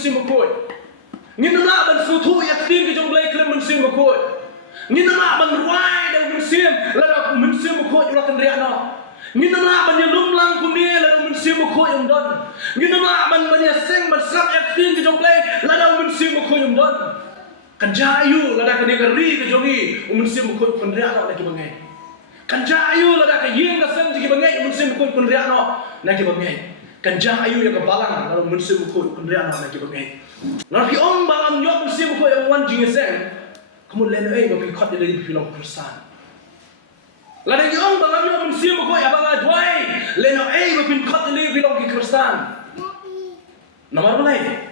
Mynsiem bakoi. Ngin na ban su thu yak tin ke jong Balei klem Mynsiem bakoi. Ngin na ban ruai dang Mynsiem la da Mynsiem bakoi ula Kynriah no. Ngin na ban yalum lang kumie la da Mynsiem bakoi yong don. Ngin na ban seng ban sap yak tin ke jong Balei la da Mynsiem bakoi yong don. Kan jayu la da ka ri ke jongi Mynsiem bakoi Kynriah no lagi bangai. Kan jayu la da ka yeng ka sem ji bangai Mynsiem bakoi Kynriah no lagi bangai. Kan jayu yang kebalang lalu Mynsiem bakoi Kynriah no lagi bangai. Nabi ong balam nyok Mynsiem bakoi yang wan jing seng. Kamu leno bapi khot dari film Kristen. Lada ong balam nyok Mynsiem bakoi abang adwai leno bapi khot dari film Kristen. Nomor Balei.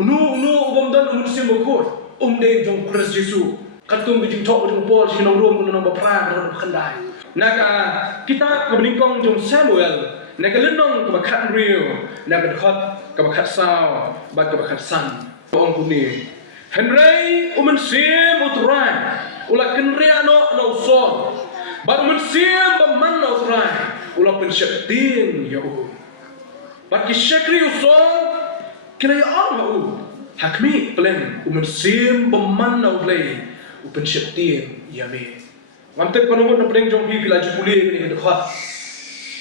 Unu ubam dan Mynsiem bakoi dei jong Kristus Yesus. Katung bijing tok jong Paul si nong rom nong baprang nong kendai. Naka kita kebeningkong jong Samuel. Naka lenong kebakat Rio. Naka dekat kebakat Saul. Bat kebakat San. Ong kuni. Henry Mynsiem uturai. Ula Kynriah no Saul. Bat Mynsiem baman no uturai. Ula pensyaktin ya Bat kisyakri Saul. Kira ya Allah Hakmi pelem Mynsiem baman no Balei. Pensyaktin ya me. Mantek panungut na pedeng jong pila jupuli ni dekat.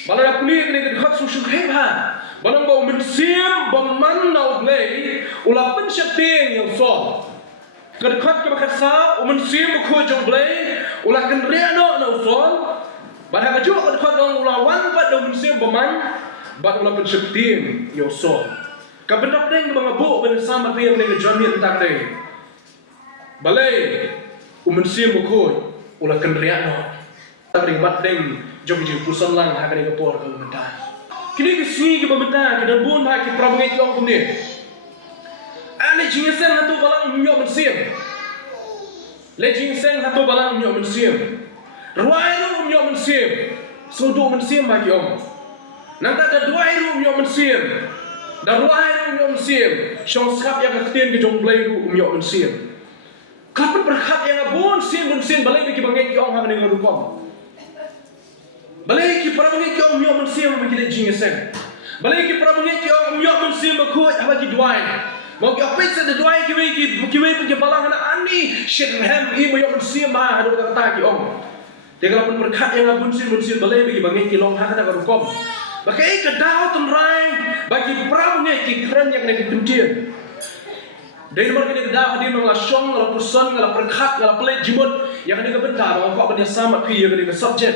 Balai puli ni dekat susu hebat. Balang bau Mynsiem baman na Balei ula pensyaktin yang Saul. Kedekat ke bakat Saul Mynsiem bakoi jong Balei ula Kynriah no Saul. Balang ajuk kedekat dong ula wan pat dong Mynsiem baman bat ula pensyaktin yang Saul. Kabendak deng bang abuk ben sama pe yang ni jamit tak deng. Balei Mynsiem bakoi ula Kynriah no. Tagring mat deng jom ji pusan lang ha kani kapor ka benta. Kini ke sini ke benta ke dan bun ha ke prabangai tiong kumni. Ani jingsen hatu balang nyok Mynsiem. Le jingsen hatu balang nyok Mynsiem. Ruai ru nyok Mynsiem. Sodo Mynsiem bagi om. Nang tak ada duai ru nyok Mynsiem. Dan ruai ru nyok Mynsiem. Syong skap yang ketien ke jong Balei ru nyok Mynsiem. Kapan berkat yang abun Mynsiem Balei bagi bangai ki ong ha kani ngarukom. Balei ki prabangai ki ong nyok Mynsiem bagi le jingsen. Balei ki prabangai ki ong nyok Mynsiem bakoi bagi duai. Mau ki apit sa duai ki we balang na ani Shedhem mo nyok Mynsiem ha hadu kata ki ong. Tega pun berkat yang abun Mynsiem Balei bagi bangai ki long ha kana ngarukom. Bagai ka daw tunrai bagi prabangai ki keren yang kena kentien. Dari mana kita dah hadir mengalah syong, mengalah pusan, mengalah perkat, mengalah pelit jimut yang kena kebentar, mengalah kau benda sama pi yang kena subjek.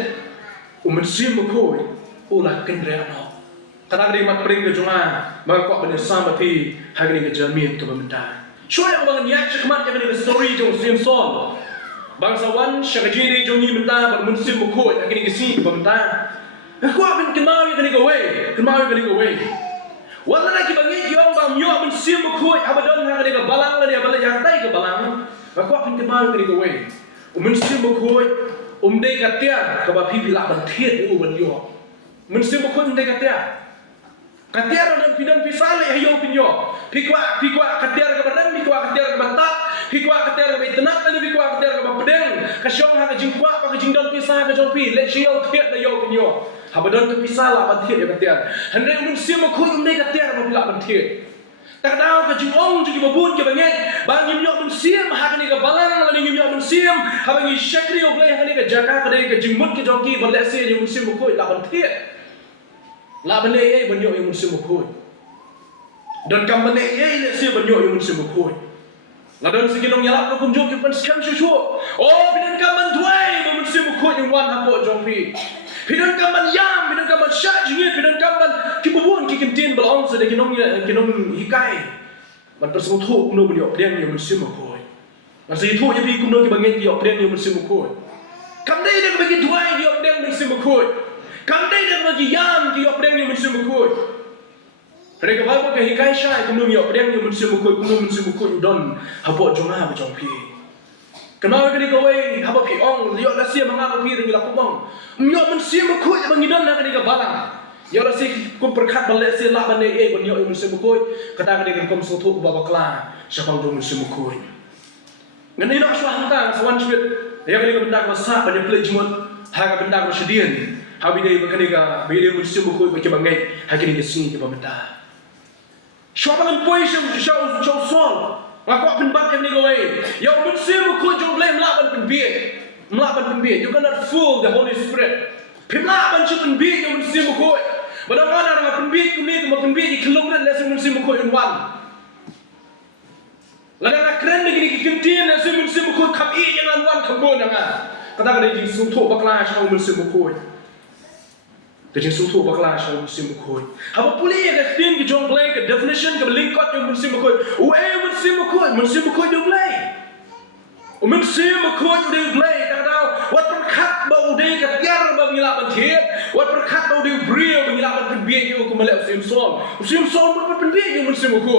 Mynsiem bakoi ulah Kynriah no. Karena kena mat pering ke jungan, mengalah kau benda sama pi hari kena jamin ke bentar. Cuy yang bangun niat cekmat yang kena story jong Saul. Bangsawan syakajiri jong ni bentar, Mynsiem bakoi yang kena kesi ke bentar. Aku akan kenal yang kena gawe, kenal yang kena gawe. Wala lagi bangi kiong bang nyok Mynsiem bakoi abadon ha kani ka balang la dia balai jantai ke balang aku akan kemau kani ka we Mynsiem bakoi dei ka tia ka ba pi bila ban thiet ban yo Mynsiem bakoi dei ka tia dan pidan pisale hayo pinyo pikwa ka tia ka badan pikwa ka tia ka batak pikwa ka tia ka itenat ni pikwa ka tia ka pedeng ka syong ha ka jingkwa ka jingdon pisah ka jompi le siyo thiet na yo pinyo habadon ke pisala ban thiet ya ka tia henry Mynsiem bakoi dei ka tia ka bila ban thiet tak daw ka jingong jugi babun ke banget bang nyok Mynsiem ha kani ka balang la nyok Mynsiem ha bang syakri o blai ha ni ka jaka ka dei ka jingmut ke joki ban le se Mynsiem bakoi la ban thiet la ban le ban nyok Mynsiem bakoi dan kam ban le le se ban nyok Mynsiem bakoi la don siginong yalap ko kumjok ke pan skam shushu oh bidan kam ban duai Mynsiem bakoi yang wan ha po jompi Pidan kaman yam, pidan kaman syak jingit, pidan kaman kibubun kikintin belong sedek kinong hikai. Man tersebut hok kuno beliau pedang yang Mynsiem bakoi. Man sehitu je pi kuno ki banget dia pedang yang Mynsiem bakoi. Kam dai dak bagi duai dia pedang Mynsiem bakoi. Kam dai dak bagi yam dia pedang yang Mynsiem bakoi. Mereka bawa ke hikai syai kuno dia pedang yang Mynsiem bakoi, kuno Mynsiem bakoi udon hapo jonga macam pi. Kenapa kini gawe haba pi ong liok la sia mangapa pi dengan laku bang. Nyok Mynsiem bakoi bang idon nak kini balang. Ya la sia ku perkat balek sia la ban ban nyok Mynsiem bakoi kata kini kom sotu baba kla syakang dong Mynsiem bakoi. Ngani nak suah hantang sawan cuit ya kini benda ka sa ban plej jimut ha ka benda ka sedien. Ha bi dei bakani ka bi dei Mynsiem bakoi bagi bangai ha kini ke sini ke benda. Siapa poi show Saul. Aku penbat yang ni gawai. Yang Mynsiem aku jom boleh melaban penbiak. You cannot fool the Holy Spirit. Melaban tu penbiak yang Mynsiem aku. Bagaimana dengan penbiak ni dengan penbiak di kelongran lesson Mynsiem aku in one. Lalu nak keren lagi ni kintian lesson Mynsiem aku kami jangan one kembun jangan. Kadang-kadang jadi suntuk bakal show Mynsiem aku. Jadi suntuk bakal show Mynsiem aku. Apa pulih yang ketian ke jom boleh ke definition ke lingkot yang Mynsiem aku. Mynsiem aku jom boleh. Mynsiem aku jom boleh. Kadang-kadang wat perkat bau dia ketiar bau ngilap bantiet. Wat perkat bau dia beriau ngilap bantiet yang aku melek Saul. Saul pun penbiak yang Mynsiem aku.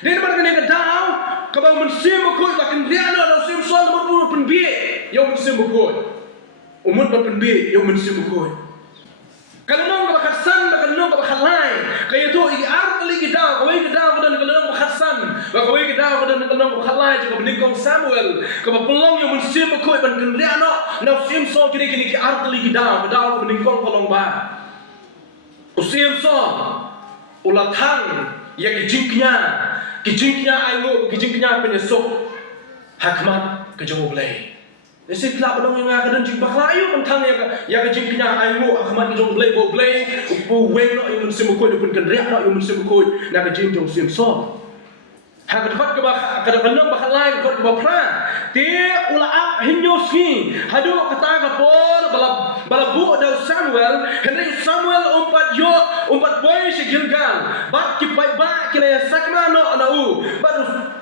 Dia nak kena kadang kalau Mynsiem aku lakin dia nak Saul pun penbiak yang Mynsiem aku. Umur penbiak yang Mynsiem aku. Kalau nong bakhasan, kalau nong bakhalai, kaya tu igi art lagi dah, kawai kita dan kalau nong bakhasan, kawai kita dan kalau nong bakhalai juga benikong Samuel, kalau pelong yang Mynsiem aku iban Kynriah no Saul kini ki art lagi dah, bedal benikong pelong ba. Saul ulah thang, ya kijingnya ayo, kijingnya penyesok, hakmat kejauh belai. Nasi kelab dong yang akan jing baklayu mentang yang jingnya ayo akmat jong blay upu weng no yang Mynsiem aku pun Kynriah no yang Mynsiem aku nak jing jong Saul. Hak dekat ke kadang-kadang bakalai kot ke bapra. Dia ula hinyo ski. Hadu kata kapor balabu daw Samuel, Henry Samuel umpat boy si Gilgal. Bat ki pai ba ki le sakna no anau. Bat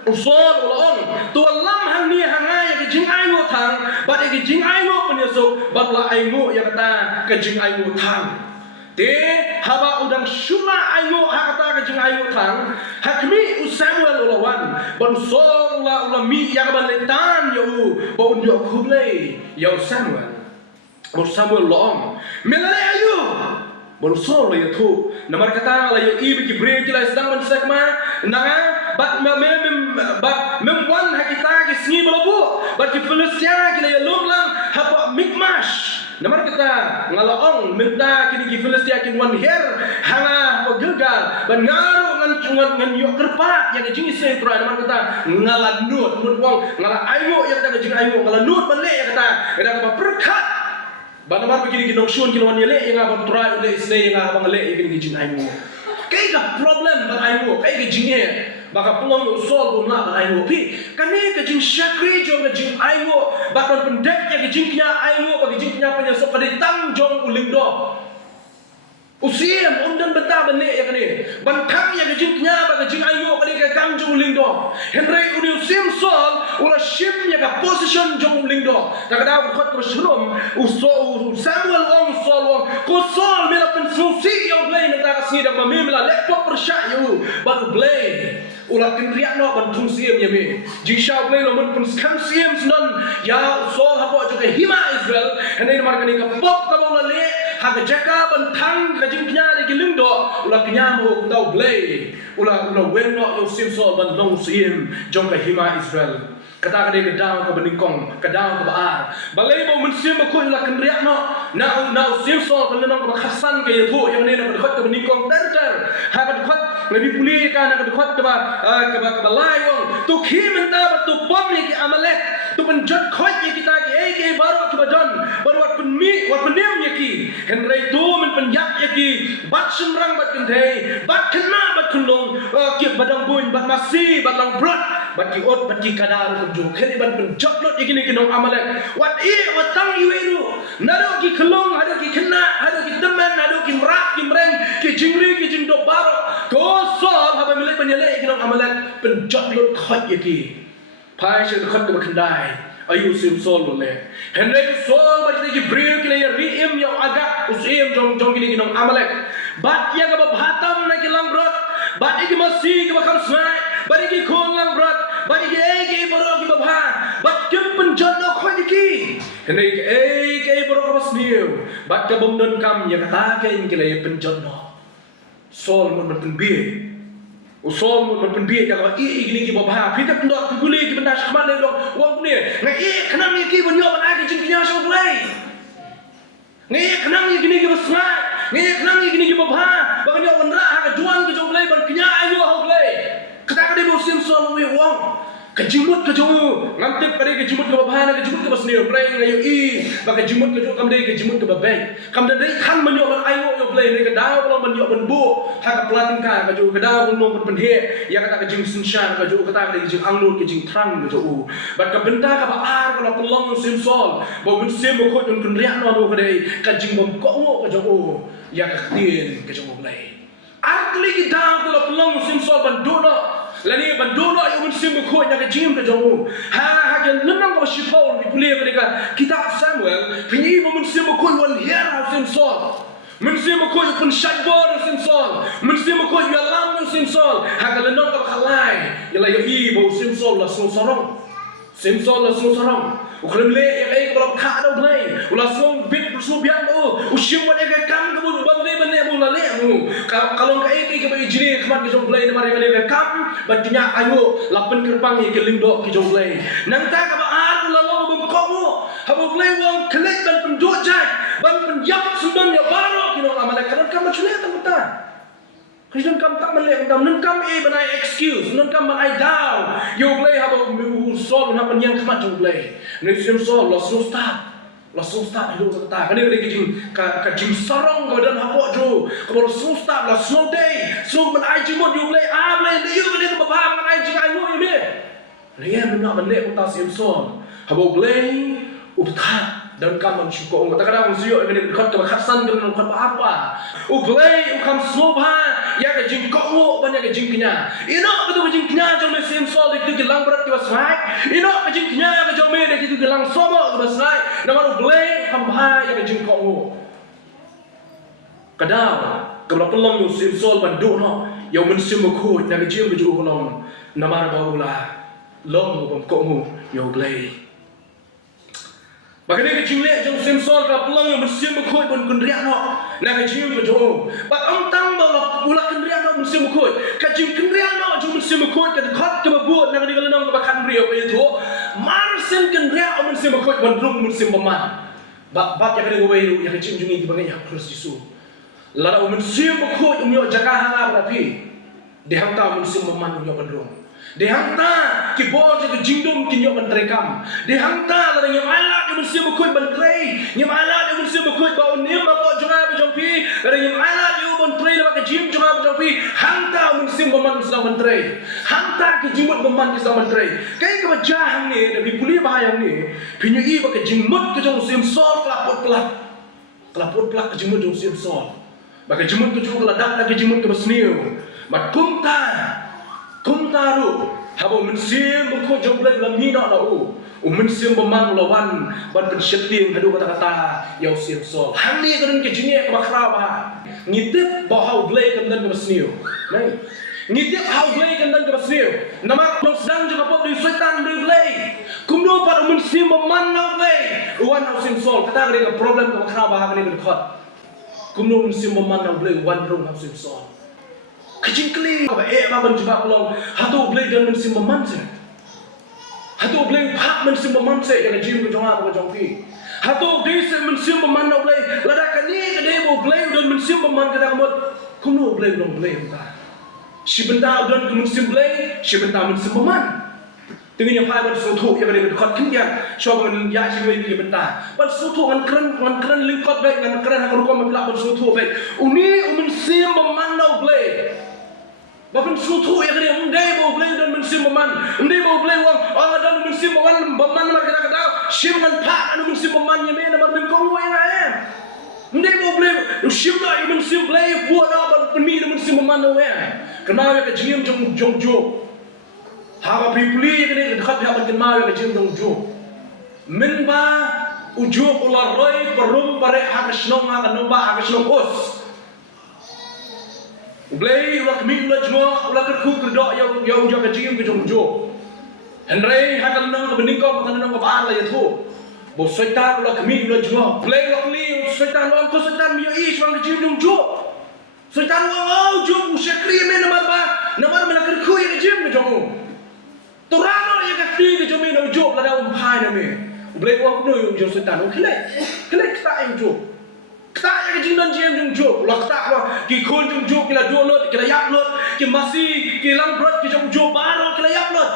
Saul ula tu lam hang ni hangai ke jing ayo thang, bat ke jing ayo penyesuk, bat la ayo yang kata ke jing ayo thang. Dia haba udang shuma ayo hakata ke jing ayo thang hakmi Samuel ulawan ban Saul ula mi yang baletan yo bon yo kublay yo Samuel long melale ayo ban Saul yo tu namar kata la yo ibi ki break la sedang ban sakma nanga bat mem wan hakita ke sngi balabu bat ki Filistia ki la yo lumlang haba mikmash. Namar kita ngalaong minta kini ki Filistia kin wan her hanga po Gilgal ban ngaru ngan yo kerpat yang jing ise tra namar kita ngalanut wong ngala ayo yang kata jing ayo ngalanut balik yang kata ka perkat ban namar begini ki dong shun ki wan yele yang abang tra le ise yang abang le kini jing ayo kai ka problem ban ayo kai ki jing baka pelong Saul pun nak ayo pi kani ke jing syakri jong ke jing ayo bakon pendek ke jing nya ayo bagi jing nya penyesok kadi tang jong uling do Mynsiem undan benta balik ya kani bantang ya ke jing nya bagi jing ayo kadi ke tang jong uling do Henry Mynsiem Saul ula shim ya ka position jong uling do kadang khot ke shrum Samuel Saul ko Saul mela pen susi yang blay na ka sida ba mela laptop persyayu baru blay ulah Kynriah no ban Mynsiem ya me jisha blay lo mun Mynsiem sunan ya Saul hapo juga hima Israel henai mar kani ka pop ka bang le ha ka jaka ban thang ka jingnya de gilingdo ulah knya mo tau blay ulah wen no yo Saul ban Mynsiem jong ka hima Israel kata kade kedang ke beningkong kedang ke baar balai bo Mynsiem aku ulah Kynriah no na Saul kan nang ke khasan ke yetu yang ni nak dekat ke beningkong ter ha ka dekat lebih pulih kan nak dekat ke balai wong tu khi minta tu pom ni ki Amalek tu penjat khoi kita ki baru ke badan baru wat penim ye ki Henry tu men penjat ye ki bat semrang bat kendai bat kena bat kunlong ki badang buin bat masih bat lang brot bat ki ot bat ki kadar kunjung khani bat penjat lot ye ki nong Amalek wat tang iweru nado ki kelong hado ki kena hado ki teman hado ki merak ki mreng ki jingri ki jingdo baro ko Saul haba milik penyelek ki nong Amalek penjat lot khot ye ki pai se khot ke kendai ayu Saul boleh Henry Saul ba ki brio ki le riim yang agak Mynsiem jong ki nong Amalek bat ya ka bhatam na ki lang brot bat ki masih ki bakam smai bat ki khong lang brot bat ki boro ki babha bat kim penjat no khot ye ki Henry ki boro ka basniu bat ka bom don kam ya kata ki le penjat no Saul mun penbi Saul mun penbi ka ba gini ki babha pita pendot guli ki benda shman le dong wong ni ngai kena mi ki bon yo ban aki jing nya so play ngai kena mi gini ki basma ngai kena mi gini ki babha ban yo ban ra ha ka juan ki jong play ban knya ayo ho aktif pada ke jumut ke bahana ke jumut ke basnil play ngayo baka jumut ke kam dei ke jumut ke babay kam dei kan menyo man ayo yo play ne ke daw lo menyo ben bu ha ka platin ka ka ju ke daw no pen he ya kata ke jing sunshan ka ju kata ke jing anglut ke jing trang ke ju baka benda ka ba ar ka lo pelong sim Saul bo Mynsiem bo khot kun riak no ke dei ka jing bom ko ngo ke ju ya ka tin ke ju play Arkli ki daw ko lo pelong sim Saul ban do no lani ban do no yo Mynsiem bo khot ya ke jing ke ju ha ke lenang ko si Paul ni kuliah ke kitab Samuel pinyi bo Mynsiem bo khot wan hiar sim Saul Mynsiem bo khot pun syadbor sim Saul Mynsiem bo khot ya lam sim Saul ha ke lenang ko khalai ya la yo bo sim Saul la so sorong sim Saul la so sorong ukhlem le ya ai ko kha do blai ula song bit su biang do usim wa de kam ke bu ban le ban le bu la le mu kalong ka ai ke ba ijri khmat ke jong blai na mari ka le kam ban tinya ayo lapen kerpang ke lindo ke jong blai nang ta ka ba ar la lo bu ko mu ha bu blai wong klik ban pen do jai ban pen yap sudan ya baro ki no amala kan kam chule ta mata Krisdan kam tak melek kam nan kam banai excuse nan kam banai down yo blai ha bu Saul na pen yang khmat jong blai Mynsiem Saul lo start hidup kata kan dia jing ka jing sarong ka dan hapok jo ka bol start la snow day so ban ai jimot yo blai blai dia yo dia ka ba ban ai jing ai yo me dia benda melek kata Mynsiem Saul ha bo blai utha dan kam mensyukur kata kadang siyo ini dekat ke khasan ke dekat apa blai kam sloba ya ka jing ko ban ya ka jing kenya ino ka tu jing kenya jong Mynsiem Saul itu gelang berat ke basai ino ka jing kenya ka jong me itu gelang sobo ke basai nama blai kam ha ya ka jing ko kadang kalau pelong Mynsiem Saul ban do no ya Mynsiem ko ya ka jing ke ju kolong nama baula long bom ko yo blai Bagaimana jing le jong Mynsiem Saul ka pelong Mynsiem bo khoi bon kun riak no na ka jing bo jo ba ong tang ba lo ula kun riak no Mynsiem bo khoi ka jing kun riak no jong Mynsiem bo khoi ka khot ka ba buat na ka digal nang ka kan rio ka to mar sen kun riak Mynsiem bo khoi bon rum Mynsiem bo man ba ya ka digal we ya ka jing jungi bangnya Kristus Yesus la da Mynsiem bo khoi yo jaka ha ba pi de hang ta Mynsiem bo man yo bon rum de hang ta ki bo je jingdom ki yo ban trekam de hang ta la nyam ala de Mynsiem bo khoi ban trei nyam ala de Mynsiem bo khoi ba nim ba bo jonga ba jong pi la nyam ala de bon trei la ka jim jonga ba jong pi hang ta Mynsiem bo man sedang ban trei hang ta ki jimut bo man ki sedang ban trei kai ka ba ja hang ni de bi puli ba yang ni pinyu i ba ka jimut ke jong Mynsiem Saul kelapot plak ke jimut jong Mynsiem Saul ba ka jimut ke jong la dak ke jimut ke basniu ba kumta ru habo Mynsiem bo ko jong blai lam ni no na Mynsiem bo man lo ban pen seting hadu kata ya Mynsiem Saul hang ni kan ke jinge ka khra ba ngitip bo hau blai kan dan ke basniu nai ngitip hau blai kan dan ke basniu nama no sedang juga pop di setan di blai kumno pa Mynsiem bo man no blai wan Mynsiem Saul kata ke problem ka khra ba ni ben khot kumno Mynsiem bo man no blai wan rong Mynsiem Saul kecing kali apa ba ban juga kolong hatu blai dan Mynsiem bo man se hatu blai pak Mynsiem bo man se ya jim ke jonga ka jong pi hatu dei se Mynsiem bo man no blai lada ka ni ke dei bo blai dan Mynsiem bo man ka mot kumno blai long blai ta si benda dan ke Mynsiem blai si benda Mynsiem bo man dengan yang pai ban so thu ya ke khot kin ya so ban ya si we ke benda ban so thu man kran ling khot baik ngan kran ha ko man la ban so thu baik uni Mynsiem bo man no blai Bapak suatu yang dia mendai bau blai dan Mynsiem bo man, mendai bau blai wang, dan Mynsiem bo man nak kata sim man pak anu Mynsiem bo man yang mana ban kau yang ayam, mendai bau blai, sim nak Mynsiem blai buat apa peni Mynsiem bo man ayam, kenal yang kejim jong jo, haba pipuli yang dia dekat haba kenal yang kejim jong jo, menba ujo ular roy perum pare hagasnong haganumba hagasnong os. Blai ulah kami ulah jua ulah kerku kerdak yang jaga jim ke jong jo. Henry hakan nang ke beningkau makan nang ke baan lah ya tu. Bos setan ulah kami ulah jua. Blai ulah kali setan ulah kau setan biar is orang ke jim jong jo. Setan ulah jo usyakri me namar mana kerku yang ke jim ke jong. Turano yang ke kri ke jom me nang jo pada umpai na me. Blai ulah kuno yang jong setan ulah kelai kita yang jo. Kita yang kejinan jam jom jo, lah kita lah, kikon jom jo, kila jo lot, kila yap lot, ki masih, kilang berat, ki jom jo baru, kila yap lot.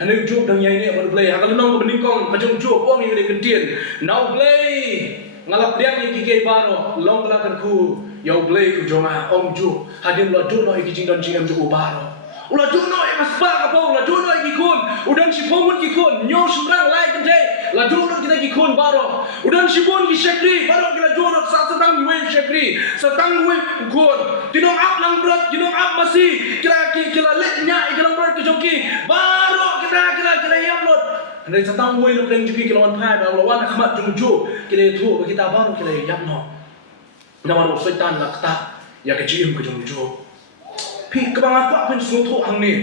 Hanu jub dang yai ne baru Balei. Hakal nong bening kong kajong jub ong yang de kentien. Now Balei ngalap liang yang kike baro long kelakan ku yau Balei ku jonga ong jub hadim lo do no ikijing don jingam jub baro. Ula do no imaspa kapau ula do no ikikun udan sipomut kikun nyo semrang lai kente la do no kita kikun baro udan sipon ki shakri baro kita do no sa satang we shakri satang we kun tinong ap lang brot tinong ap masih kila letnya ikilang brot ke joki baro kita yam lot andai satang we no kleng juki kilawan pai ba lawan akhmat jungju kita tu kita baro kita yam no nama ro setan la kata ya ke jim ke jungju pi kabang apa pun suatu hang ni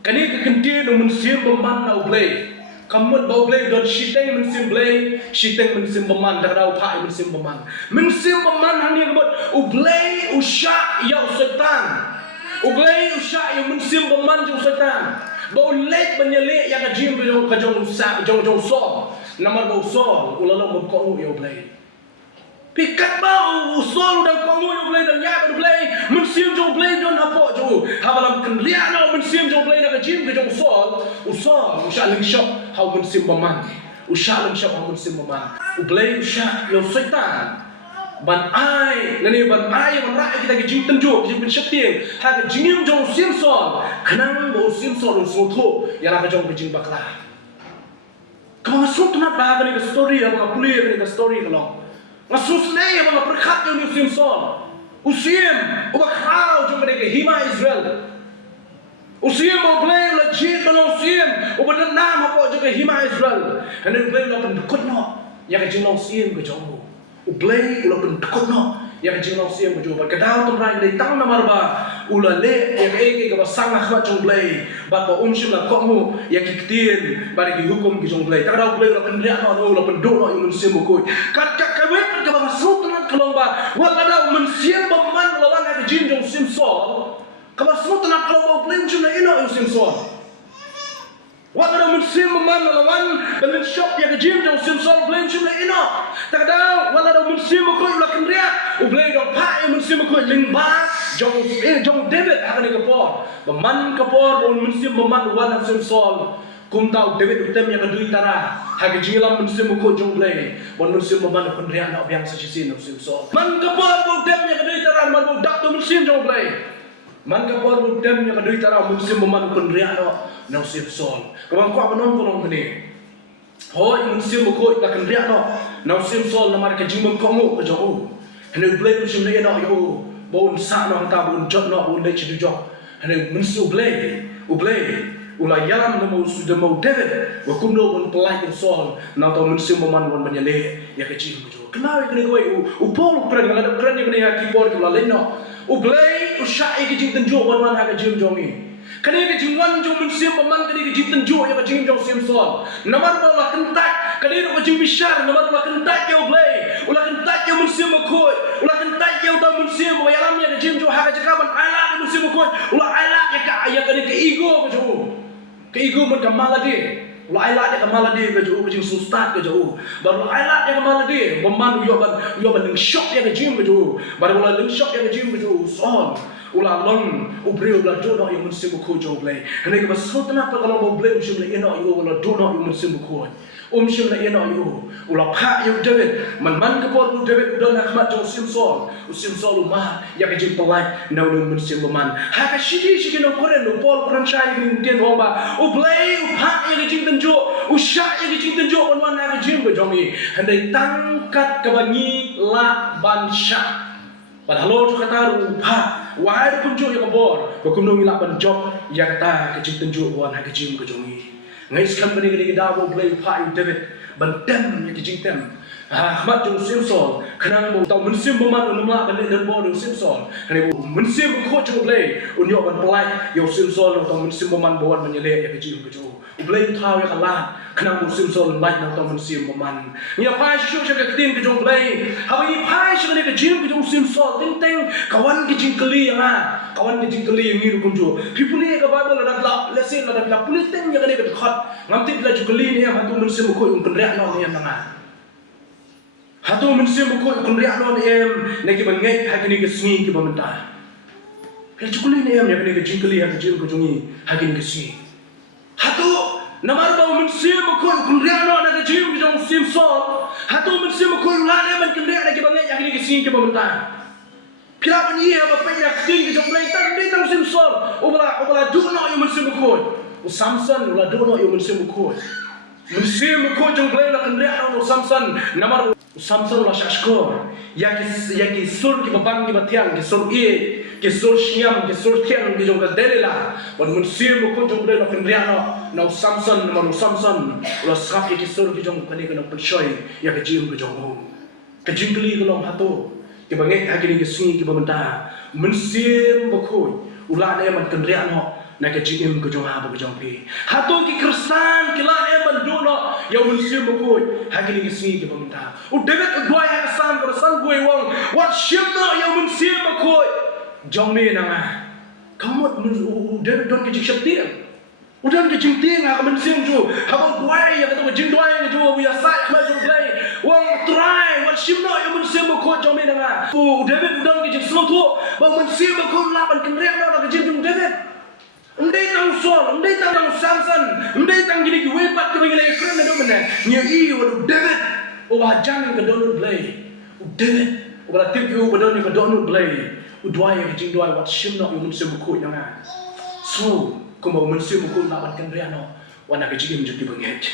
kani ke kentie no Mynsiem beman na Balei kamut bau Balei don shiteng Mynsiem Balei shiteng Mynsiem beman dak dau pa Mynsiem beman hang ni kamut Balei usha ya setan Balei usha ya Mynsiem beman ju setan bau lek banyale ya ka jim ka jong sa jong Saul nama bau Saul ulalong ko ya Balei pikat bau Saul dan kamu yang Balei dan ya Balei Mynsiem jong Balei don apa jo habalam Kynriah no Mynsiem jong Balei nak jim ke jong Saul usha ling shop hau Mynsiem beman usha ling shop hau Mynsiem beman Balei usha yo setan ban ai ngani ban ai ban rai kita ke jing tenjo jing bin shapting ha ke jingim jong sim Saul kanang bo sim Saul so tho ya la ke jong ke jing bakla kamu sut na ba ke story apa puli ke story kalau Masus nei mga perkat yung Mynsiem Saul. Usim ubakhaw yung mga hima Israel. Usim Balei legit na usim ubadanam hapo yung hima Israel. Ano Balei la pendukot no. Ya ka jing usim ka jong. Balei la pendukot no. Ya ka jing usim ka jong. Kadaw tong rai dei tang na marba ula le ya ka eke ka basang akhmat jong Balei. Bat pa umsim la komu ya kiktin bari ki hukum ki jong Balei. Kadaw Balei la Kynriah no la penduk no yung Mynsiem ko. Kat kawet ka bang sultan kalong ba wala daw Mynsiem beman lawan ka jing jong sim Saul ka ba sultan kalong ba Balei jing na ino yung sim Saul wala daw Mynsiem beman lawan balin shop ya ka jing jong sim Saul Balei jing na ino tak daw wala daw Mynsiem ko la Kynriah Balei daw pa yung Mynsiem ko lingba jong David akan ka por beman ka por Mynsiem beman wala sim Saul kum tau David utem yang kedui tara hagi jingilam Mynsiem ko jong Balei bon Mynsiem beman Kynriah na biang sa sisin Mynsiem Saul man kapor utem yang kedui tara man dak tu Mynsiem jong Balei man kapor utem yang kedui tara Mynsiem beman Kynriah na Mynsiem Saul kabang ko anon ko nong ni hoy Mynsiem ko la Kynriah na Mynsiem Saul na mar ka jingmam ko mo ko jong hene Balei Mynsiem le no yo bon sa no ta bon jot no bon le chi du jok hene Mynsiem Balei ula yalam na sudah mau David wa kumno bon pelai in Saul na tau Mynsiem beman bon banyale ya ka jing ko kenal kene ko Paul kren ngala kren ni ya ki por la leno Balei usha ke jing tenjo bon wan ha ka jing jongi kene ke jing wan jong Mynsiem beman kene ke jing tenjo ya ka jing jong sim Saul namar ba la kentak kene ko jing bishar namar la kentak ya Balei ula kentak ya Mynsiem ko ula kentak ya tau Mynsiem wa yalam ya ka jing jo ha ka jakaban ala Mynsiem ko ula ala ya kene ke ego ko jo keigo man kamalade ula ailat ya kamalade ke jo jing sustat ke jo baru ailat ya kamalade beman yo ban ning shop ya ke jing ke jo baru ula ning shop ya ke jing ke jo Saul ula long ubreu la do no yung Mynsiem ko jo Balei hene ke basotna pa kalau Balei umsim le eno yo ula do no yung Mynsiem ko umsim le eno yo ula pa yo David man ke por David don akhmat jo sim Saul usim Saul ma ya ke jing pelai na yung Mynsiem beman ha ka shidi no koren no Paul koran chai ning den ba Balei pa ya ke jing tenjo usha ya ke jing tenjo on na ke jing ko jongi hene tangkat ke bangi la ban sha padahal tu kata rupa wahai kunjuk yang kabor bakum dong ilak ban job ya kata ke jing tenjo wan ha ke jing ko jongi ngai skam bani ke dawo Balei pa David ban tem ya ke jing tem Ahmad jong sim Saul kenang mo tau Mynsiem beman unumla ban dan bo sim Saul hene Mynsiem ko jong Balei unyo ban pelai yo sim Saul tau Mynsiem beman boan menyele ya ke jing ko jo Balei tau ya kalah kenang mo sim Saul like na tau Mynsiem beman nya pai shu shu ke tin ke jong Balei hawi ni pai shu ke jing ke jong sim Saul ting kawan ke jing keli nga kawan ke jing keli ngi ru kunjo pipuli ke Bible la dak lesin la dak puli ting ya ke de khot ngamti la ju keli ni ha tu Mynsiem ko Kynriah no ni nga hatu Mynsiem ko Kynriah no em neki bangai ha kini ke sngi ke bamenta Kali cukuli ni em ya kini ke jing keli ha ke jing ko jongi ha kini ke sngi hatu Namar ba Mynsiem ko Kynriah no na jim jong sim Saul. Hatu Mynsiem ko ulane man Kynriah na kibangai yakini kising kibamenta. Pila pan iya ba pa yak ting jong play tan di tang sim Saul. Ubala du no yung Mynsiem ko. O Samson ula du no yung Mynsiem ko. Mynsiem ko jong play na Kynriah no Samson namar Samson ula shashko. Yaki sur ki babang ki batiang ki sur ie ki sur shyam ki sur tiang ki jong delela. Wan Mynsiem ko jong play na Kynriah no Samson namar Samson ula skap ki sur ki jong kani kana penshoy ya ka jim ki jong ka jingli ko long hato ki bangai hakini ki sungi ki bamenta Mynsiem ko ula ne man Kynriah no na ka jim ko jong ha ba jong pi hato ki kristan ki la ne man do no ya Mynsiem ko hakini ki sungi ki bamenta u David doi ha san ko san goi wong what shim no ya Mynsiem ko jong me na nga kamot David don ki jik tiang udan ke jing tiang ha Mynsiem ju ha ba doi ya ka to jing doi ju ya sai ma ju play wong try what shim no ya Mynsiem ko jong me na nga David udan ke jik slow to ba Mynsiem ko la ban Kynriah no ka jing jung David Ndai tang Saul, ndai tang Samson, ndai tang gini ki wepat ke bangilai keren na do mana. Nya i wadu David, oba jamin ke donut play. David, oba tip you badoni ke donut play. Udwai ke jing dwai wat shim no yung Mynsiem ko nga. So, kuma Mynsiem ko laban Kynriah no, wana ke jing jung ki banget.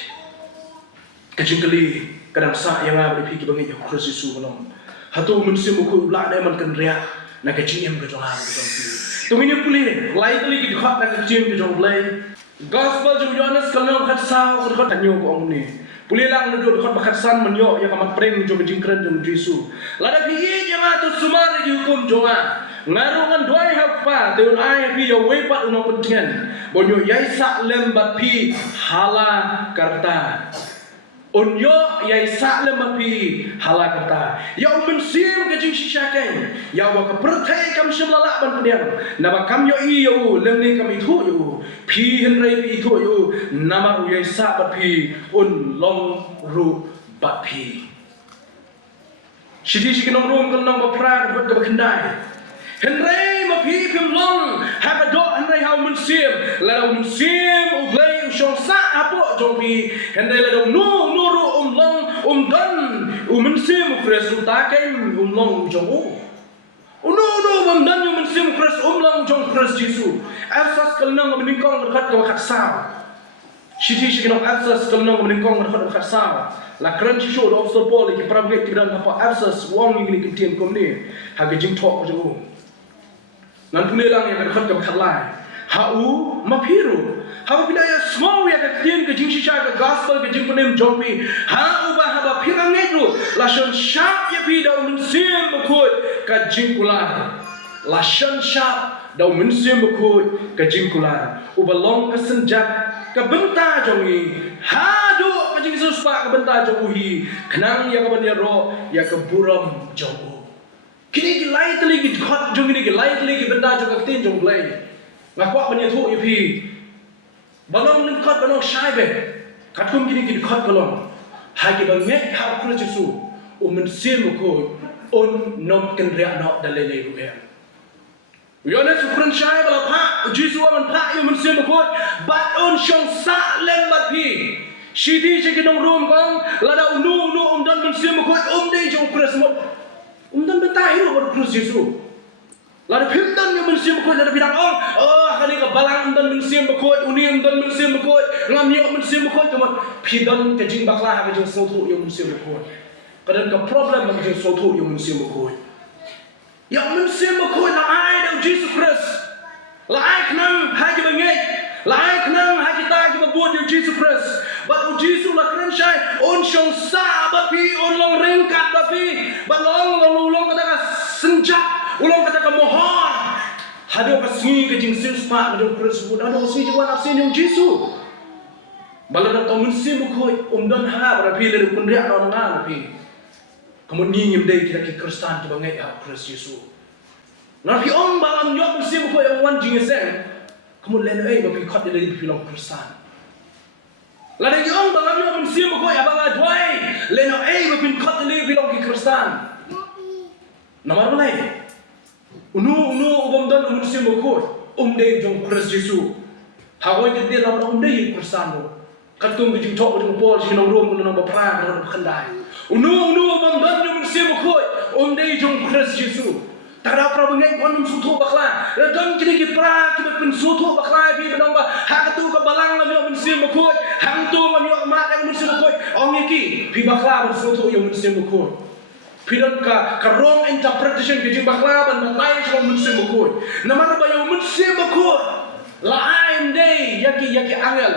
Ke jing kali kadang sa yang abri pi ki banget ya Kristus Yesus belum. Hatu Mynsiem ko la na man Kynriah na ke jing ke jong ha ke jong pi. Tumini pulih, likely ki dikhot na kecim ke jong play. Gospel jong Yohanes kalau khat sao khat tanyo ko ong ni. Pulih lang na do dikhot bakat san menyo ya kamat preng jong jing kren jong Yesu. Lada pi ye jang atu sumar di hukum jonga. Ngarungan doi hak pa teun ai pi yo wepat uno pentien. Bonyo yai sak lembat pi hala karta. Onyo yai sak lembat pi hala karta. Ya Mynsiem ke jing shishaken. Ya wa ka perthai kam shim lala ban pediang. Naba kam yo i yo lemni kam itu yo. Pi henrai pi itu yo. Nama yai sak bat pi un long ru bat pi. Shidi shikinong rum kan nong bapra bat ka bakandai. Henrai ma pi pim long ha do henrai ha Mynsiem la Mynsiem uglai shong sa apo jong pi henrai la no ru long don Mynsiem resulta kai long jong no dan yung Mynsiem kres long jong kres Yesu asas kalnang meningkong dekat ka sao shiti shikinong asas kalnang meningkong dekat ka sao la kran chi show do so Paul ki prabek ti dan apa asas wong ni ni kitiem kom ni ha ge jing thok jo nan pune lang yang dekat ka khalai hau mapiru hau bidaya small ya ka tien ke jing shisha ka gospel ke jing punem jongpi hau ba ha ba phirang ngetu la shon sharp ya pi da Mynsiem bakut ka jing kula la shon sharp da Mynsiem bakut ka jing kula ubalong ka senjat ka benta jongi hadu ka jing suspa ka benta jongi kenang ya ka banero ya ka buram jongu kini ki lightly ki khot jong ni ki lightly ki benda jong ka tin jong play ngakwa banya thu ip banong ning khot banong shai be katkum kini ki khot kolong ha ki bang mek ha Kristus Yesu Mynsiem ko on nom Kynriah no dalele ru em Yohanes ukran shai bala pa Yesu man pa Mynsiem ko bat on shong sa lem bat pi shidi je ki nong room kong lada nu dan Mynsiem ko dei jong Kristus dan betahiru pada Kristus Yesus. Lalu pimdan yang Mynsiem berkut lalu bilang kali ke balang dan Mynsiem berkut, unim dan Mynsiem berkut, ngamnyok Mynsiem berkut, cuma pimdan kejing baklah kejing sotu yang Mynsiem berkut. Kadang ke problem kejing sotu yang Mynsiem berkut. Yang Mynsiem berkut lah ai dan Yesus Kristus. Lah ai kenang haji bengek, lah ai kenang haji tak haji berbuat yang Yesus Kristus. But Yesus lah keren syai, on syong sa bapi, on long ringkat bapi, but long kata senjat, ulong kata mohon. Hado kasih ke jing sispa ke jing Kristus, hado kasih jing wan asin yang Yesus. Balan datang Mynsiem koi, dan ha berapi le Kynriah no ngal pi. Kemudian ngim dei kita ke Kristen ke bangai ha Kristus Yesus. Nabi balam nyok Mynsiem koi yang wan jing sen, kemudian le bapi khot le pi long Kristen. Lada yung balam yung Mynsiem ko abang adway leno bapin khot le bilong ki Kristen. Namar balai. Unu ubam dan Mynsiem ko dei jong Kristus Yesu. Hagoy ke dia lam dei Kristen do. katung ke jingtok ke jingpol sing nong rum ke nong baprang ke nong kendai unu bamban yo Mynsiem khoi dei jong Christ Jesus tara pra bengai kon suthu bakla don kini ki pra ki pen suthu bakla bi benong ba ha katu ka balang la yo Mynsiem khoi hang tu ma yo ma ka Mynsiem khoi ong ki bi bakla ben suthu yo Mynsiem khoi pidon ka rong interpretation ke jing bakla ban lain yo Mynsiem khoi namar ba yo Mynsiem khoi la aim dei yaki angel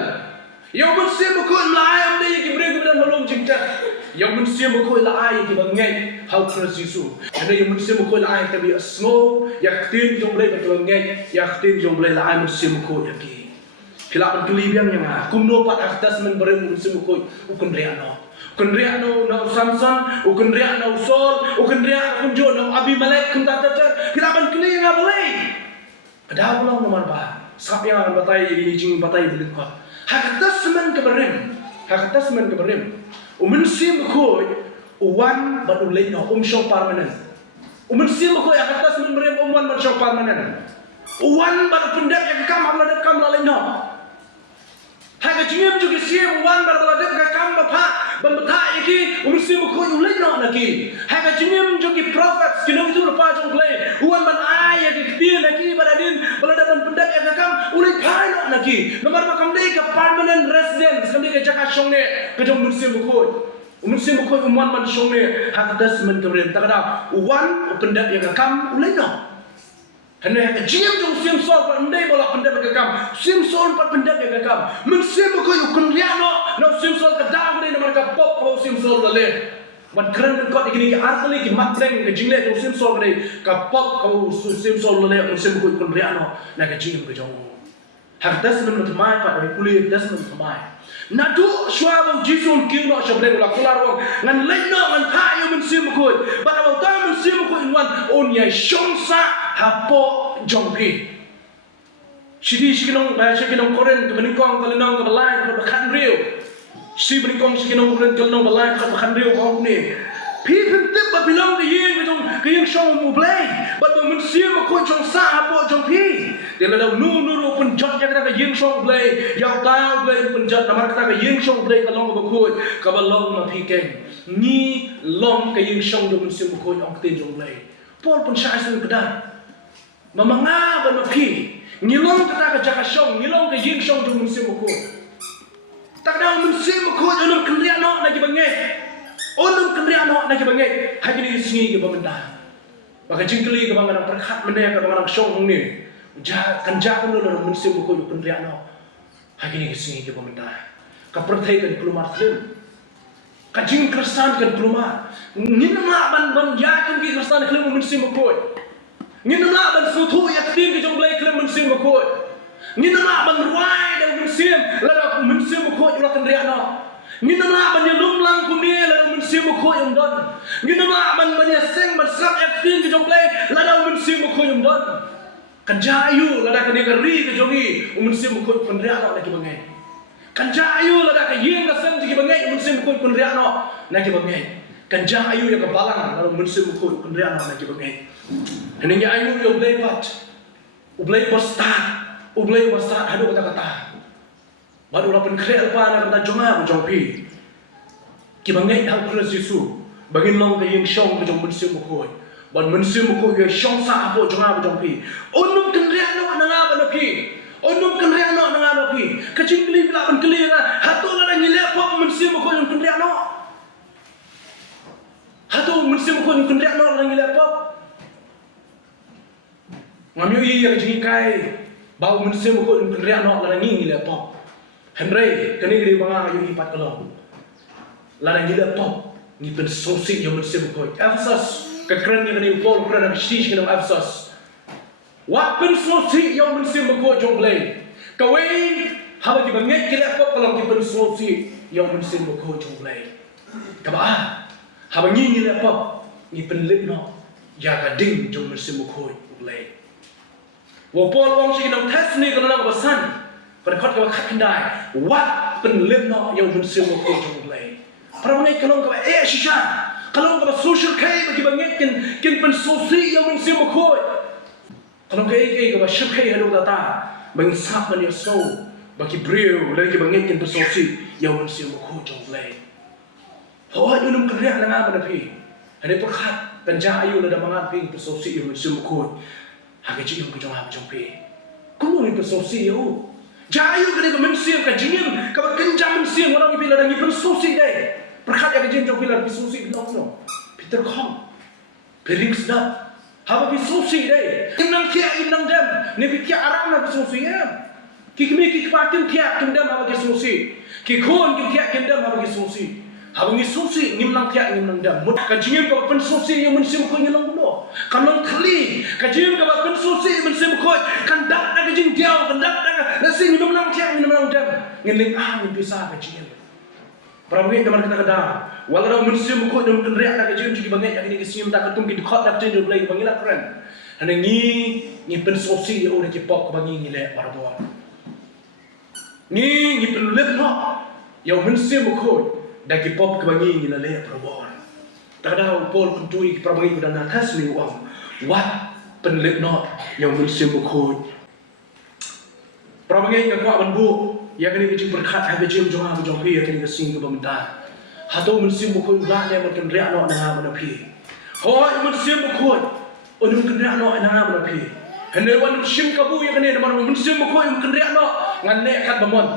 yo Mynsiem khoi la aim dei yaki breng ben holong jingta yo Mynsiem khoi la ai ki bangai how Christ Jesus and yo Mynsiem khoi la ai ka bi snow yak tin jong blai ba ngai yak tin jong blai la ai Mynsiem khoi yaki khilapan kelibiang yang kumno pat atas men bareng Mynsiem khoi ukun riano na Samson ukun riano Saul ukun riano kunjo na Abimelek kun tata khilapan kelibiang Balei ada ulang nomor ba sap yang akan batai ini jing batai belin ko hakatas men ke bareng Mynsiem khoi uwan ban ulai no syong permanent Mynsiem khoi hakatas men bareng uwan ban syong permanent uwan ban pendek yang kam hamla kam lalai no haga jingem juga siem uwan ban ladep ka kam bapa bambata iki Mynsiem khoi ulai no naki haga jingem juga prophets kinong tu pa jong play uwan ban ai ya kitin naki baradin balada ban pendek yang kam ulai pai no naki nomor ba kam dei ka permanent residence kam dei ka jaka shongne ka jong Mynsiem khoi uwan ban shongne hakatas men kamren takada uwan pendek yang kam ulai no hendak jingem jong sim Saul pat ndai bola pendek ka kam sim Saul pat pendek ka kam Mynsiem khoi ukun riano no sim Saul ka dang ni nomor ka pop ko sim Saul lale ban keren ko ikini ki artli ki matreng ke jingle jong sim Saul ni ka pop ko sim Saul lale Mynsiem khoi ukun riano na ka jingem ka jong hakatas men mai pat ai puli das men mai na du shwa bo jison kiu no shabre la kular wong ngan lei no ngan tha yo Mynsiem khoi ba ba ta Mynsiem khoi wan on yai shongsa hapo jongpi shikinong koren ke benikong kalenong ke balai ke Kynriah si benikong shikinong koren kalenong balai ke Kynriah ko ni people tip ba bilong ke yung shong mu blai but Mynsiem khoi chong sa hapo jongpi dia la nu pun jot ya ka yung shong blai ya ta blai pun jot namar ka yung shong blai kalong ko khoi ka balong ma phikeng ni long ke yung shong do Mynsiem khoi ong tin jong blai pol pun sha sen kedan mamanga ban mapi ngilong kata ka jaka shong ngilong ka ying shong jong Mynsiem khoi tak da Mynsiem khoi onum Kynriah no lagi bangai onum Kynriah no lagi bangai hari ni singi ke bamenda baka jingkeli ke bangan perkhat menda ka bangan shong ni kan jakun lo Mynsiem khoi Kynriah no hari ni singi ke bamenda ka perthai kan kelumar film ka jing kersan kan kelumar ninma ban yakun ki kersan kelum Mynsiem khoi Nginama ban suthu yak tin ke jong blai klem Mynsiem khoi nginama ban ruai dang Mynsiem la Mynsiem khoi ula Kynriah no nginama ban yalum lang ku ni la Mynsiem khoi yong don nginama ban seng ban sap yak tin ke jong blai la Mynsiem khoi yong don kan jayu la ka ni ri ke jongi Mynsiem khoi Kynriah no lagi bangai kan jayu la ka yeng ka seng ji bangai Mynsiem khoi Kynriah no lagi bangai kan jayu ya ka balang la Mynsiem khoi Kynriah no lagi bangai heningnya ayu yo blai pat ublai start hadu kata baru lapan krel pa na kata jonga jongpi ki bangai hal Christ Jesus bagin long ka yeng shong ka jong Mynsiem khoi ban Mynsiem khoi ye shong sa apo jonga jongpi onum Kynriah no na nga ba pi onum Kynriah no na nga ba pi ka jingli bila ban kli na hatu na ngile pop Mynsiem khoi Kynriah no hatu Mynsiem khoi Kynriah no na ngile pop ngamyo yang jingai bau Mynsiem khoi Kynriah no la ngi le pop henry kani gri banga yu ipat kalong la ngi le pop ni pen sosi yo Mynsiem khoi Efesus ka kren ni kani Paul kren ak shish kani Efesus wa pen sosi yo Mynsiem khoi jong blai ka wei haba ki banget ki le pop kalong ki pen sosi yo Mynsiem khoi jong blai ka ba haba ngi le pop ni pen lip no ya ka ding jong Mynsiem khoi blai wo Paul wong shi nong test ni kan nang basan pada khot ka khat kendai wat pen lim no yo Mynsiem khoi jong blai para ngai kalong ka shisha kalong ka social kai bagi banget kin pen sosi yo Mynsiem khoi kalong kai ka ship kai hadu ta bang sap man yo so bagi beliau lagi bangit bersosi yang Mynsiem berkut jong Balei. Hoi unum kerja dengan apa nabi? Ada perkat penjah ayu ada mangat ping bersosi yang Mynsiem berkut. Hagi cium kejong apa jong pi? Kamu ni bersosi yo. Jayu kena Mynsiem kajingim kau kenjam Mynsiem orang ibu ladang ibu bersosi deh. Perkat yang kajing jong pi ladang bersosi bilang no. Peter Kong, piring sedap. Haba bersosi deh. Inang kia inang dem. Ni pikir arang nak bersosi ya. Kikmi kikpatin kia kendam haba bersosi. Kikon kia kendam haba bersosi. Haba bersosi nimnang kia nimnang dem. Mut kajingim kau bersosi yang Mynsiem kau nyelang dulu. Kanong kali kajingim kau bersosi Mynsiem kau kandak nak kajing jauh kandak nak nasi nimnang kia nimnang dem. Ngeling angin pisah kajingim. Prabuin teman kita kada. Walau Mynsiem kau dum Kynriah nak kajingim jadi banget yang ini kesim tak ketum kidukot nak kajing Balei bangilah keren. Hanya ni bersosi yang orang kipok bangi ni leh parabuan. Ni penlep no yang Mynsiem kau dah kipop kebangi ni leh parabuan. Tak ada pol kuntui prabangi kuda natas ni uang. Wat penlep no yang Mynsiem kau. Prabangi yang kau banbu yang kini kecil berkat habis jam jomah berjumpa yang kini kesing ke pemerintah. Hatau Mynsiem kau belah dia makan riak no nah menapi. Hoi Mynsiem kau orang Kynriah no nah menapi. Hendak wan Mynsiem kabu yang kini nama Mynsiem kau yang Kynriah no ngan nek kat bamon.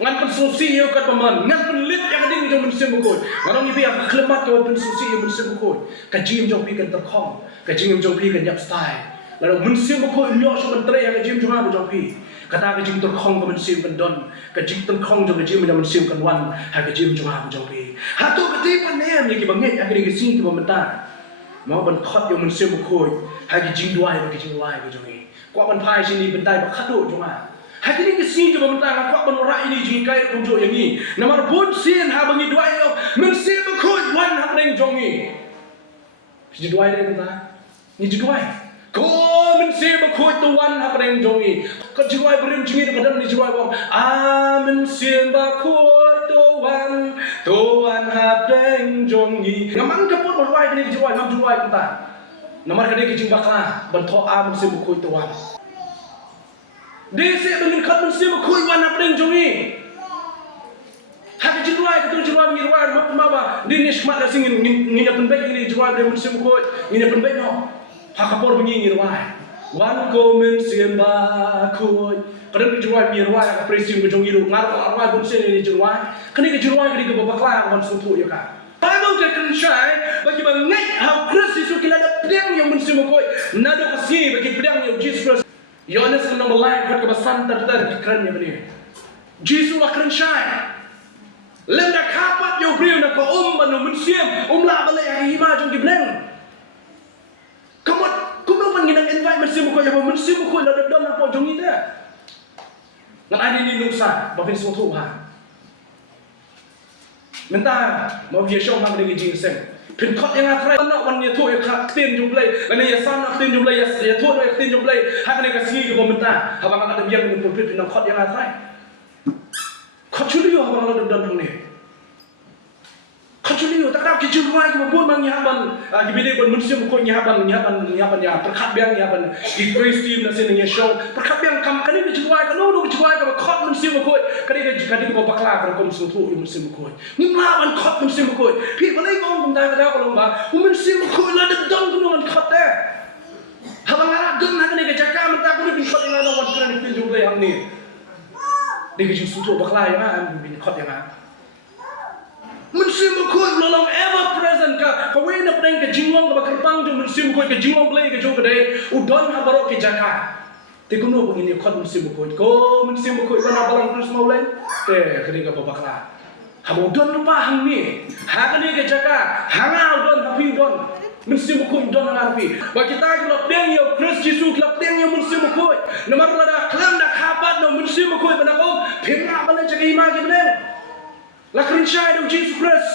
Ngan pensosi yang kat bamon. Ngan penlip yang kini jom Mynsiem kau. Ngan ibu yang kelemat kau pensosi yang Mynsiem kau. Kajim jom pi kan terkong. Kajim jom pi kan nyap style. Lalu Mynsiem kau nyok sementara yang kajim jom jom pi. Kata kajim terkong ke Mynsiem kan don. Kajim terkong jom kajim yang Mynsiem kan wan. Hai kajim jom pi. Hatu ketipan nem yang kibangit yang kini kesing ke pemerintah. Mau ban khot yang Mynsiem kau. Hai kajim duai kajim duai kajim ni. Kau ban pai sini bentai bakado cuma. Hai kini kesing ke pemerintah kau ban rak ini jingkai kunjuk yang ni. Nomor pun sin ha bangi duai yo. Mynsiem kau wan ha neng jongi. Ji duai dia kata. Ni ji duai. Kau Mynsiem kau tu wan ha neng jongi. Kau ji duai berim jingi kadang ni ji duai bang. Mynsiem kau tu wan ha neng jongi. Ngamang kapur berduai ni ji duai ngam ji duai kata. Nomor kene kecing bakla bentok Mynsiem kau tu wan. Desi dengan kat Mynsiem kau wan ha neng jongi. Hak jiruai ketu jiruai jiruai mama di nismat dah singin nginya penbaik ini jiruai dari Mynsiem kau nginya penbaik no. Hak kapor bunyi jiruai. Wan ko Mynsiem kau. Kadang jiruai jiruai ak presium ke jong iru ngar arwai Mynsiem ini jiruai. Kene ke jiruai ke bakla wan sutu ya ka. Bible je Kynriah bagi bangai how Christ Yesus kila ada pedang yang Mynsiem kau. Nado kasih bagi pedang yang Jesus. Yohanes ke nomor lain kat kebasan tertar keren ya bani. Jesus wa Kynriah. Lem dah kapat yo brio nak kau manu Mynsiem lah Balei hima jong gibleng. Kamu pun nginang invite Mynsiem kau yang Mynsiem kau dah don apa jong itu. Ngan ada ni nusa bapin suatu ha. Mentah mau dia show hang dengan jingseng. Pin kot yang atrai nak wan dia tu ya kak tin jong Balei. Lani ya san nak tin jong Balei ya tu nak tin jong Balei. Hak ni kasih ke pemerintah. Habang ada biar dengan pulpit pin kot yang atrai. Kau curi yo abang lalu dan ni. Kau curi yo tak ada kecil ruai ke pun bang nyaban. Gimana pun Mynsiem kau nyaban ya perkat biang nyaban. Di praise team nasi ni show perkat biang kam kali kecil ruai kan no kecil ruai kan kau Mynsiem kau kali kau bakla kan kau suatu Mynsiem kau. Ni melawan kau Mynsiem kau. Pi Balei kau benda kada kau lomba. Mynsiem kau lalu dan tu dengan kau deh. Habang arah dun nak ni kejaga mentah kau ni kau yang ada wan keren ni jumlah yang ni. Dia kecil suatu bakla yang ada bini kot yang ada. Mynsiem kau belum ever present ka. Kau ini pernah ke jingwang ke kerpang tu Mynsiem kau ke jingwang Balei ke jauh kedai. Udon habarok ke jaka. Tapi kau begini kot Mynsiem kau. Kau Mynsiem kau mana balang terus mau lain? Kini kau bakla. Habu udon lupa hang ni. Hang ni ke jaka. Hanga udon tapi udon. Mynsiem kau udon hang tapi. Bagi kita kalau pedang yo Christ Jesus kalau pedang yo Mynsiem kau. Nomor lada kelam dah kapat no Mynsiem kau benar kau. Pernah Balei jaga iman ke benar. La Kynriah do Jesus Christ.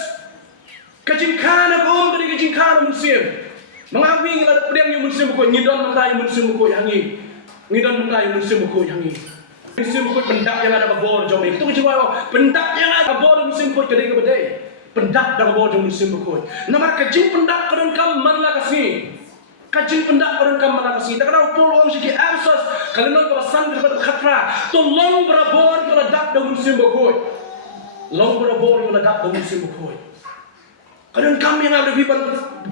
Kajingkan aku dari kajingkan Mynsiem. Mengawi ngila pedang yang Mynsiem kau ngidon mentai Mynsiem kau yang ni. Ngidon mentai Mynsiem kau yang ni. Mynsiem kau pendak yang ada kabor jom itu kejual pendak yang ada kabor Mynsiem kau kedai ke bedai. Pendak dah kabor jom Mynsiem kau. Nama kajing pendak kau kam man la kasih. Kajing pendak orang kam mana kasih. Tak kena puluh orang sikit Efesus kalau non kawasan kita khatra to long berabor kalau dak daun musim berkoi long berabor kalau dak daun musim berkoi kadang kami yang ada di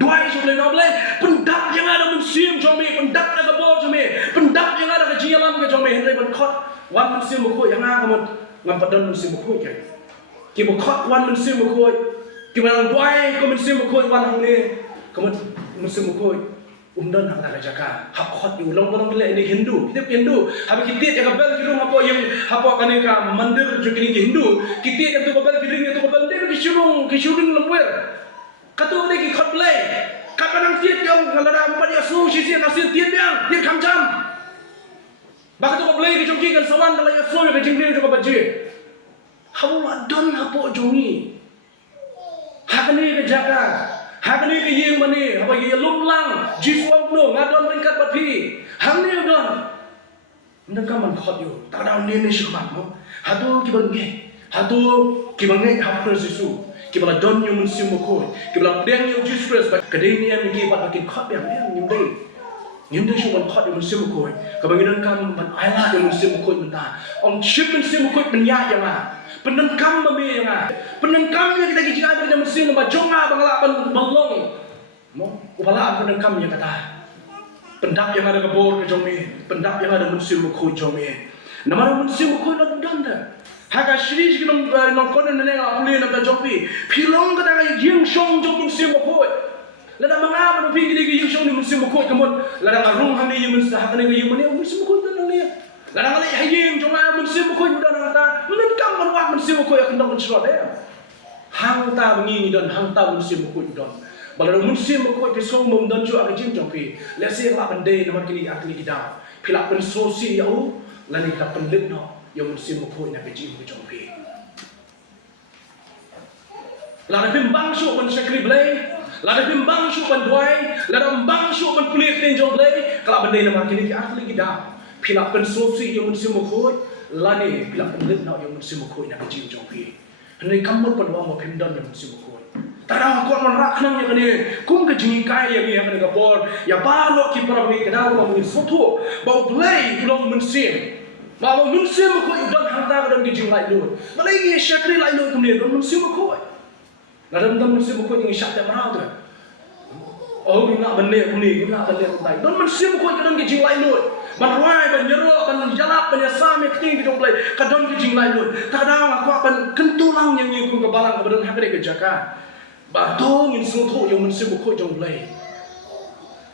dua isu boleh noble pendak yang ada musim jome pendak ada bor jome pendak yang ada kejialan ke jome hendak berkhot wan musim berkoi yang ada ngampadan musim berkoi kan kita berkhot wan musim berkoi kita orang dua ke musim berkoi wan hangni kemudian musim berkoi umdan hang tak jaga hak khot di ulang ulang bila ini Hindu kita Hindu habis kita yang kabel kirung apa yang apa kan ka mandir juga ini Hindu kita yang tu kabel kiring itu kabel dia kishurung lemwer katu lagi khot Balei kadang tiap yang kalau ada empat ya suruh sisi nasir tiap yang dia kamjam bahkan tu Balei kejongki kan sawan dalam ya suruh ke jingling juga baje hawa don apa jongi hak ni ke jaga hak ni ke yang mana apa yang lumlang jiswang no ngadon ringkat bapi hang ni don ndak kaman khot yo tak ada ni syukmat mo hatu kibange hap Yesus kibala don yo musim ko kibala deng yo Jesus kadeng ni am ki bat bakin khot yang nyimde syuman khot yo musim ko kabangidan kam man aila yo musim ko menta ong chip musim ko penya yang penengkam mami yang penengkam yang kita kijing ada dalam musim ba jonga bangla balong mo upala penengkam yang kata pendak yang ada kebor ke jome pendak yang ada musim ko jome nama musim ko la danda haga shri jinom non konen ne ga puli na jopi pilong kata ga ying shong jong musim ko lada manga ba pi gi ying shong ni musim ko kamon lada ngarung hang ni musim ha kana ga ying ne musim ko tan ne lada ngali haying jong musim ko mudan ta mun kam man wa musim ko ya kendang sro de hang ta bengi don hang ta musim ko don bala musim ko pe so mum don ju aga jing jopi le se la bande na kini akli kita pila pen sosi ya u lani ka penlit no yang musim ko na pe jing ko jopi la de bimbang su ban sakri Balei la de bimbang su ban duai la de bimbang su ban kulit ten jong Balei kala bande na kini ki akli kita pila pen sosi yang musim ko lani pila penlit no yang musim ko na pe jing jopi hendak kamu pada orang pimdan yang musim ko tara ko man raknang yang ni kum ke jingi kai yang ni ka por ya balo ki para ni kada ko mun soto ba Balei ulong Mynsiem ba Mynsiem ko udan hanta ka dang jing lai lu Balei ni syakri lai lu kum ni don Mynsiem ko ngadam dan Mynsiem ko ni syak ta marau tu oh ni nak bende kum ni nak bende kum tai don Mynsiem ko ka dang jing lai lu ban wai ban nyero ban jalap ban yasam ek ting jong Balei ka don jing lai lu ta da ko ban kentulang yang ni kum ka balang ka don hakre ke jaka ba dong in soto yang Mynsiem ko jong Balei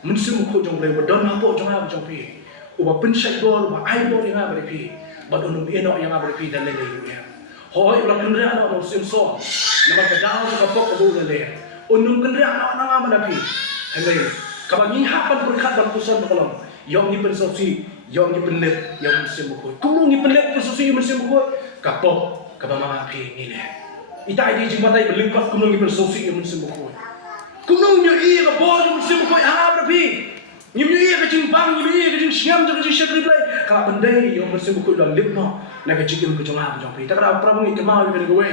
Mynsiem ko jong Balei don hapo jong ha jong pi uba pensyai bor ba ai bor yang ha pi ba don eno yang ha pi dan le ya hoi ulang Kynriah no Mynsiem so nama ka daw ka pok ka le unum Kynriah no na ma pi hele ka ba ni hapan berkat ban pusan kolong yong ni pensosi yong ni penlet yang Mynsiem ko kumung ni penlet pensosi Mynsiem ko ka pok ka ba ma pi ni le itai di jimbatai berlingkap kunung ni bersosi yang Mynsiem ko kunung nyo iya ka bor yang Mynsiem ko ha pi nyim iya ka jimbang nyim iya ka jing siam ka jing syakri Balei kala bendai yang Mynsiem ko la lipno na ka jigim ko jong ha jong pi ta kala pra bungi ke mau ka go we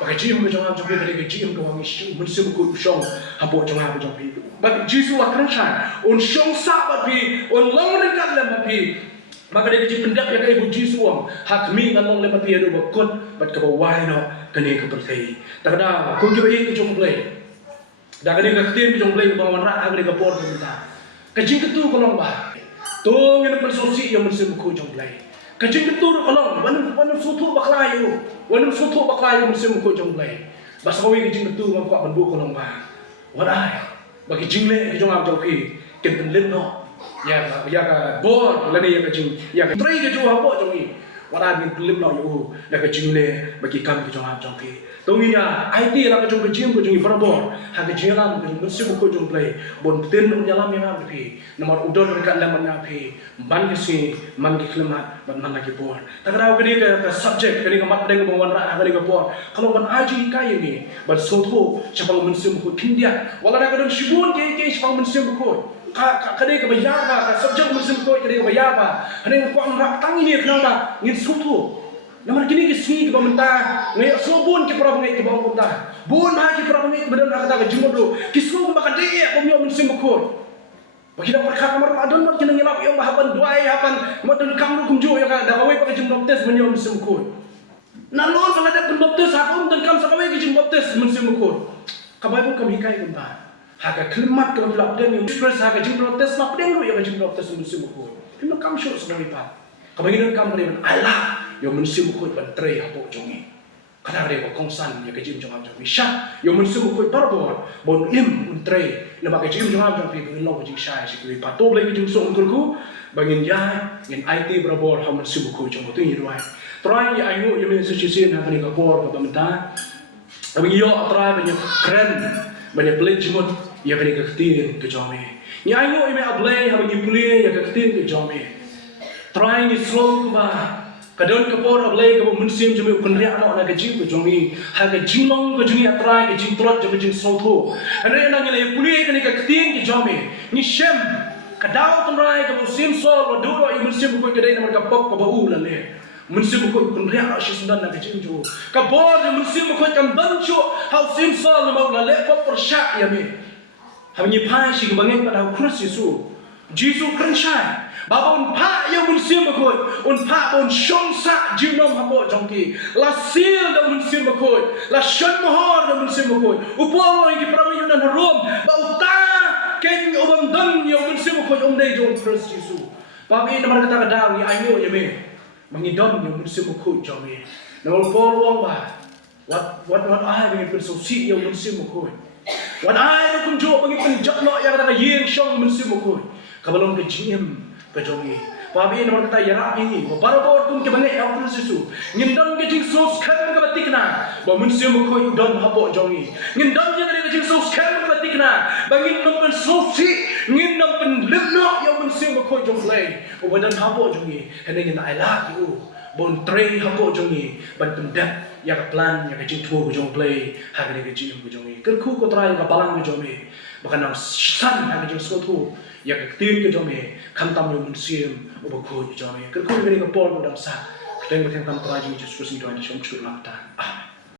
ba ka jigim ko jong ha jong pi ka jigim ko wangi shu Mynsiem ko shong ha bo jong ha jong pi ba jisu wa krashan on shong sa ba pi on long ren ka le ba pi maka dia kecil pendak yang ibu Yesus wang hak mi ngalong lepas dia do bakut bat ka bawai no kene ka pertai tak ada ku ki bayi jong Balei da kene ka tin jong Balei bawan ra agre ka por kita kajing ketu kolong ba to ngene pensosi yang Mynsiem ko jong Balei kajing ketu kolong wan sutu baklayu Mynsiem ko jong Balei basawi kajing ketu ngko bandu kolong ba wadai bagi jingle ki jong am jong pi ken penlen no ya ka bor lani ya ka jing ya ka trai ka jo ha bo jong ni wala ni lim no yo na ka jing le bagi kam ki jong ha jong pi tongi ya IT la ka jong ka jing ko jong fra bor ha ka jing lam ka Mynsiem ko jong Balei bon ten no nyalam ya pi nomor udon ka lam na pi ban ki si man ki klemat ban man ki bor ta ka ni ka subject ka ni ka mat deng bon ra ka ni ka bor kalau ban aji kai ni ban soto chapal Mynsiem ko kindia wala na ka don shibun ke chapal Mynsiem ko kadai ka bayar ba ka subject Mynsiem ko kadai ka bayar ba kadai ko ang rak tangi ni kenapa ngin sutu namar kini ki sini ka menta ngai sobon ki pra ngai ki bang punta bon ha ki pra ngai bedan ka ta ka jimodo ki su ba ka dei ko mi Mynsiem ko Bagi dah perkara kamar adon mat kena ngilap yang bahapan duai hapan modern kamu kumju yang ada kawai pakai jim baptis menyom semkut. Nanon kalau ada pembaptis hakum dan kam sakawai ke jim baptis mensemkut. Kabai pun kami kai kembali. Haga klimat ke belak dan yang stress haga jim baptis mak den yang jim baptis mensemkut. Kena kam syuk sedang lipat. Kabai dan kam beriman Allah yang mensemkut bantre hapok jongi. Kadang dia kongsan ya kejim jongam jong bisa yo mensuku koi parbo bon im untre le ba kejim jongam jong pi lo kejim sai si koi pato le kejim so ungkulku bangin ya ngin IT brabor ha mensuku koi jong tu ni ruai try ya ayu yo men suci sin ha ni ka bor ka bamta abang yo try banyak keren banyak play jimut ya bani ka tin ke jome ni ayu me ablay ha bani play ya ka tin ke jome try ni slow ba kadon kapor ablay ka Mynsiem jumi Kynriah no na gajing ko jongi ha gajing long ko jongi atrai gajing trot jumi jing soto ane na ngile puli ka ni ka kting ki jomi ni shem kadao tumrai ka Mynsiem Saul waduro i Mynsiem ko kadai na ka pop ka bau la le Mynsiem ko Kynriah no shisundan na gajing jo ka bor ni Mynsiem ko kam bancho ha Mynsiem Saul na mau la le pop persyak ya me ha ni pai shi ka bangeng pada Kristus Yesus Kynriah Bapa unpa yang Mynsiem berkoi, unpa pun syongsa jinom hapo jongki, la sil dah Mynsiem berkoi, la shen mohor dah Mynsiem berkoi, upolo yang diperamai dan harum, bauta ken ubam dan yang Mynsiem berkoi omdai jong Kristus Yesus. Bapa ini nama kata kadang ni ayo ya me, mengidam yang Mynsiem berkoi jomi. Nama upolo ba, what I dengan persosi yang Mynsiem berkoi, what I dengan kunjung bagi penjat lo yang kata yang syong Mynsiem berkoi, kabalong kejim kejongi babi nomor kata yarap ini baru tum ke bangai yang Yesus ngindon ke jing sos kan ke batikna ba Mynsiem ko udon hapo jongi ngindon je ke jing sos kan ke batikna bangin nomor sosi ngindon pen lemno yang Mynsiem ko jonglei ubadan hapo jongi hene ngin I love you bon tre hapo jongi ban pendak ya ka plan ya ka jing tuo ko jonglei ha ke jing ko jongi kerku ko trai ka balang ko jongi bahkan nang san ha ke jing sotu ya ketin ke jome kantam yo Mynsiem ubakho jome kerko ngene ko pol dam sa keteng keteng tam traji Yesus Kristus do ani shom chut lakta